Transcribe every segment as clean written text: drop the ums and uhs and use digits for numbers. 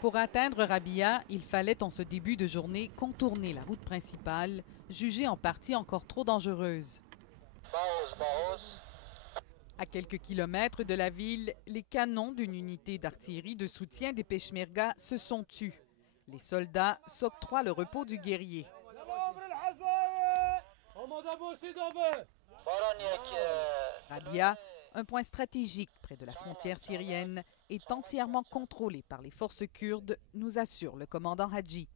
Pour atteindre Rabia, il fallait en ce début de journée contourner la route principale, jugée en partie encore trop dangereuse. À quelques kilomètres de la ville, les canons d'une unité d'artillerie de soutien des Peshmerga se sont tus. Les soldats s'octroient le repos du guerrier. Rabia, un point stratégique près de la frontière syrienne, est entièrement contrôlé par les forces kurdes, nous assure le commandant Hadji.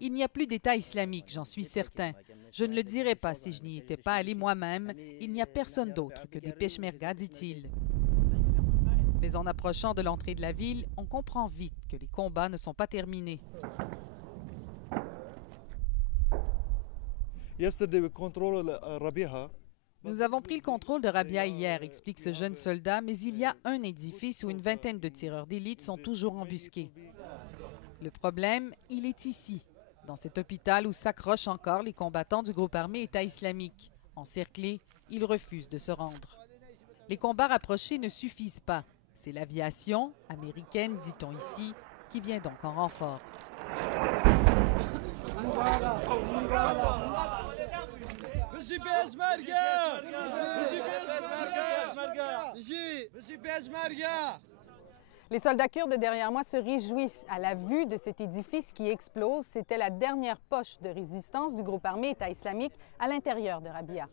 Il n'y a plus d'État islamique, j'en suis certain. Je ne le dirais pas si je n'y étais pas allé moi-même. Il n'y a personne d'autre que des Peshmerga, dit-il. Mais en approchant de l'entrée de la ville, on comprend vite que les combats ne sont pas terminés. Nous avons pris le contrôle de Rabia hier, explique ce jeune soldat, mais il y a un édifice où une vingtaine de tireurs d'élite sont toujours embusqués. Le problème, il est ici, dans cet hôpital où s'accrochent encore les combattants du groupe armé État islamique. Encerclés, ils refusent de se rendre. Les combats rapprochés ne suffisent pas. C'est l'aviation, américaine, dit-on ici, qui vient donc en renfort. Les soldats kurdes derrière moi se réjouissent à la vue de cet édifice qui explose. C'était la dernière poche de résistance du groupe armé État islamique à l'intérieur de Rabia.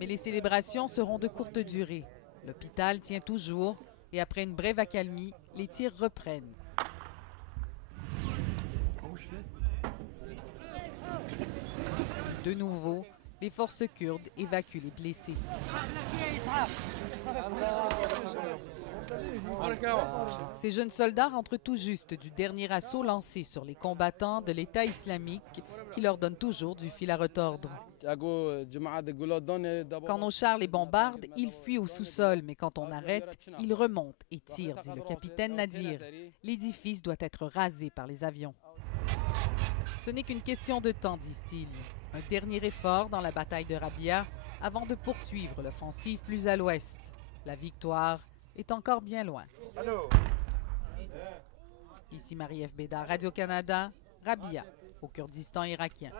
Mais les célébrations seront de courte durée. L'hôpital tient toujours et après une brève accalmie, les tirs reprennent. De nouveau, les forces kurdes évacuent les blessés. Ces jeunes soldats rentrent tout juste du dernier assaut lancé sur les combattants de l'État islamique qui leur donne toujours du fil à retordre. Quand nos chars les bombardent, ils fuient au sous-sol, mais quand on arrête, ils remontent et tirent, dit le capitaine Nadir. L'édifice doit être rasé par les avions. Ce n'est qu'une question de temps, disent-ils. Un dernier effort dans la bataille de Rabia avant de poursuivre l'offensive plus à l'ouest. La victoire est encore bien loin. Ici Marie-Ève Bédard, Radio-Canada, Rabia, au Kurdistan irakien.